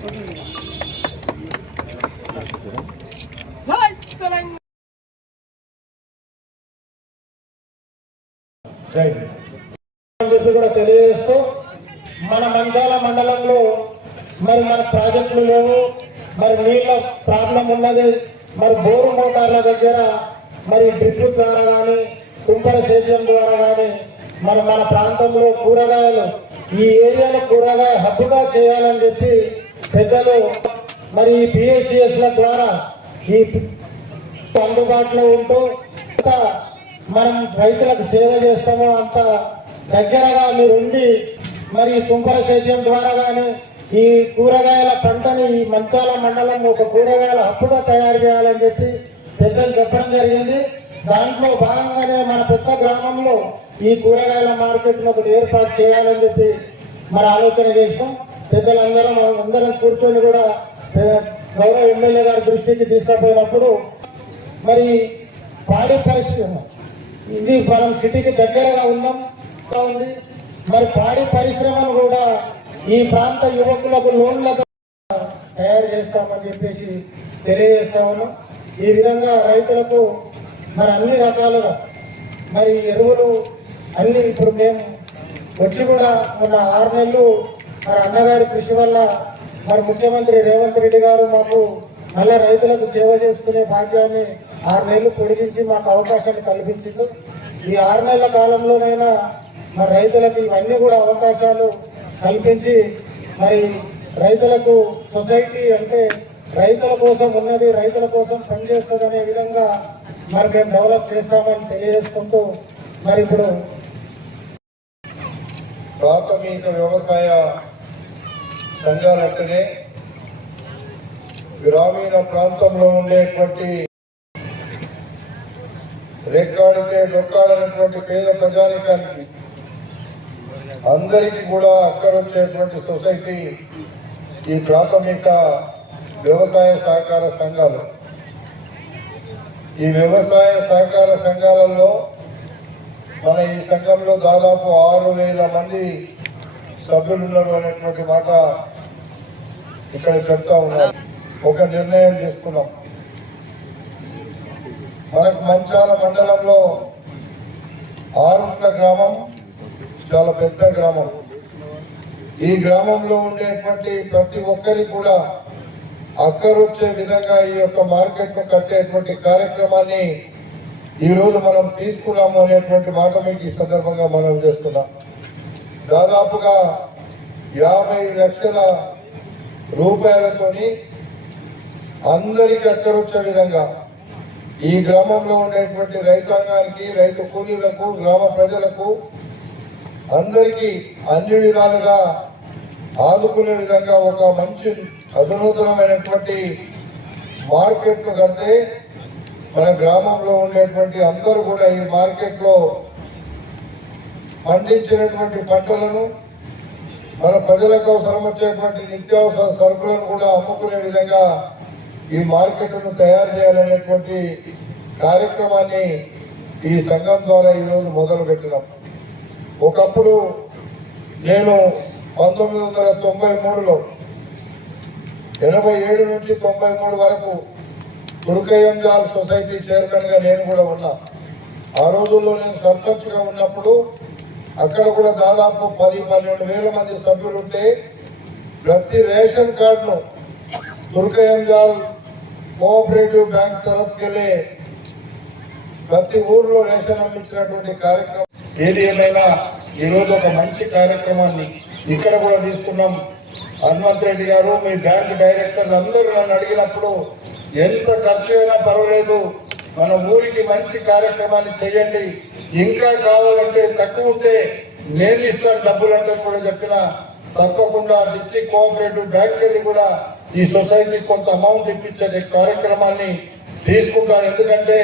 అని చెప్పి కూడా తెలియజేస్తూ మన మంచాల మండలంలో మరి మన ప్రాజెక్టులు లేవు మరి నీళ్ళ ప్రాబ్లం ఉన్నది మరి బోరు మోటార్ల దగ్గర మరి డ్రిప్ ద్వారా కానీ కుంపర సేద్యం ద్వారా కానీ మరి మన ప్రాంతంలో కూరగాయలు ఈ ఏరియాలో కూరగాయ హబ్బుగా చేయాలని చెప్పి పెద్దలు మరి ఈ పిఎస్సిఎస్ల ద్వారా ఈ అందుబాటులో ఉంటూ మనం రైతులకు సేవ చేస్తామో అంత దగ్గరగా మీరు ఉండి మరి తుంపర సేద్యం ద్వారా కానీ ఈ కూరగాయల పంటని ఈ మంచాల మండలం ఒక కూరగాయల హక్కుగా తయారు చేయాలని చెప్పి పెద్దలు చెప్పడం జరిగింది. దాంట్లో భాగంగానే మన పెద్ద గ్రామంలో ఈ కూరగాయల మార్కెట్ను ఒకటి ఏర్పాటు చేయాలని చెప్పి మరి ఆలోచన చేసినాం. పెద్దలందరం అందరం కూర్చొని కూడా గౌరవ ఎమ్మెల్యే గారి దృష్టికి తీసుకుపోయినప్పుడు మరి పాడి పరిస్థితి ఇది మనం సిటీకి దగ్గరగా ఉన్నాం ఉంది. మరి పాడి పరిశ్రమను కూడా ఈ ప్రాంత యువకులకు లోన్లకు తయారు చేస్తామని చెప్పేసి తెలియజేస్తా ఉన్నాం. ఈ విధంగా రైతులకు మరి అన్ని రకాలుగా మరి ఎరువులు అన్ని ఇప్పుడు మేము వచ్చి కూడా మొన్న ఆరు నెలలు మరి అన్నగారి కృషి వల్ల మరి ముఖ్యమంత్రి రేవంత్ రెడ్డి గారు మాకు మళ్ళీ రైతులకు సేవ చేసుకునే భాగ్యాన్ని ఆరు నెలలు పొడిగించి మాకు అవకాశాన్ని కల్పించింది ఈ ఆరు నెలల కాలంలోనైనా మరి రైతులకు ఇవన్నీ కూడా అవకాశాలు కల్పించి మరి రైతులకు సొసైటీ అంటే రైతుల కోసం ఉన్నది రైతుల కోసం పనిచేస్తుంది అనే విధంగా మరి మేము డెవలప్ చేస్తామని తెలియజేసుకుంటూ మరి ఇప్పుడు ప్రాథమిక వ్యవసాయ సంఘాలంటేనే గ్రామీణ ప్రాంతంలో ఉండేటువంటి రెక్కాడితే డొక్కాడనటువంటి పేద ప్రజానికానికి అందరికీ కూడా అక్కడ వచ్చేటువంటి సొసైటీ ఈ ప్రాథమిక వ్యవసాయ సహకార సంఘాలు. ఈ వ్యవసాయ సహకార సంఘాలలో మన ఈ సంఘంలో దాదాపు ఆరు వేల మంది సభ్యులు ఉన్నారు అనేటువంటి మాట ఇక్కడ చెప్తా ఉన్నారు ఒక నిర్ణయం తీసుకున్నాం. మనకు మంచాల మండలంలో ఆరుట్ల గ్రామం చాలా పెద్ద గ్రామం. ఈ గ్రామంలో ఉండేటువంటి ప్రతి ఒక్కరికి కూడా అక్కరొచ్చే విధంగా ఈ యొక్క మార్కెట్ను కట్టేటువంటి కార్యక్రమాన్ని ఈ మనం తీసుకున్నాము అనేటువంటి మాట మీకు ఈ సందర్భంగా మనం చేస్తున్నాం. దాదాపుగా యాభై లక్షల రూపాయలతోని అందరికి అక్కరొచ్చే విధంగా ఈ గ్రామంలో ఉండేటువంటి రైతాంగానికి రైతు కూలీలకు గ్రామ ప్రజలకు అందరికీ అన్ని విధాలుగా ఆదుకునే విధంగా ఒక మంచి అధునూతనమైనటువంటి మార్కెట్లు కడితే మన గ్రామంలో ఉండేటువంటి అందరూ కూడా ఈ మార్కెట్లో పండించినటువంటి పంటలను మన ప్రజలకు అవసరం వచ్చేటువంటి నిత్యావసర సరుకులను కూడా అమ్ముకునే విధంగా ఈ మార్కెట్ను తయారు చేయాలనేటువంటి కార్యక్రమాన్ని ఈ సంఘం ద్వారా ఈరోజు మొదలు పెట్టినాం ఒకప్పుడు నేను పంతొమ్మిది వందల తొంభై మూడులో ఎనభై ఏడు నుంచి తొంభై మూడు వరకు తుర్కయ్యంజాల్ సొసైటీ చైర్మన్గా నేను కూడా ఉన్నా. ఆ రోజుల్లో నేను సర్పంచ్గా ఉన్నప్పుడు అక్కడ కూడా దాదాపు పది పన్నెండు వేల మంది సభ్యులు ఉంటే ప్రతి రేషన్ కార్డును దుర్గయంజాల్ కోఆపరేటివ్ బ్యాంక్ తరఫుకెళ్ళి ప్రతి ఊర్లో రేషన్ అందించినటువంటి కార్యక్రమం. ఏది ఏమైనా ఈరోజు ఒక మంచి కార్యక్రమాన్ని ఇక్కడ కూడా తీసుకున్నాం. హనుమంత్ రెడ్డి గారు మీ బ్యాంక్ డైరెక్టర్లు అందరూ నన్ను అడిగినప్పుడు ఎంత ఖర్చు అయినా పర్వాలేదు మన ఊరికి మంచి కార్యక్రమాన్ని చేయండి ఇంకా కావాలంటే తక్కువ ఉంటే నేను ఇస్తాను డబ్బులు అంటే కూడా చెప్పిన. తప్పకుండా డిస్టిక్ కోఆపరేటివ్ బ్యాంక్ వెళ్ళి కూడా ఈ సొసైటీకి కొంత అమౌంట్ ఇప్పించే కార్యక్రమాన్ని తీసుకుంటాను. ఎందుకంటే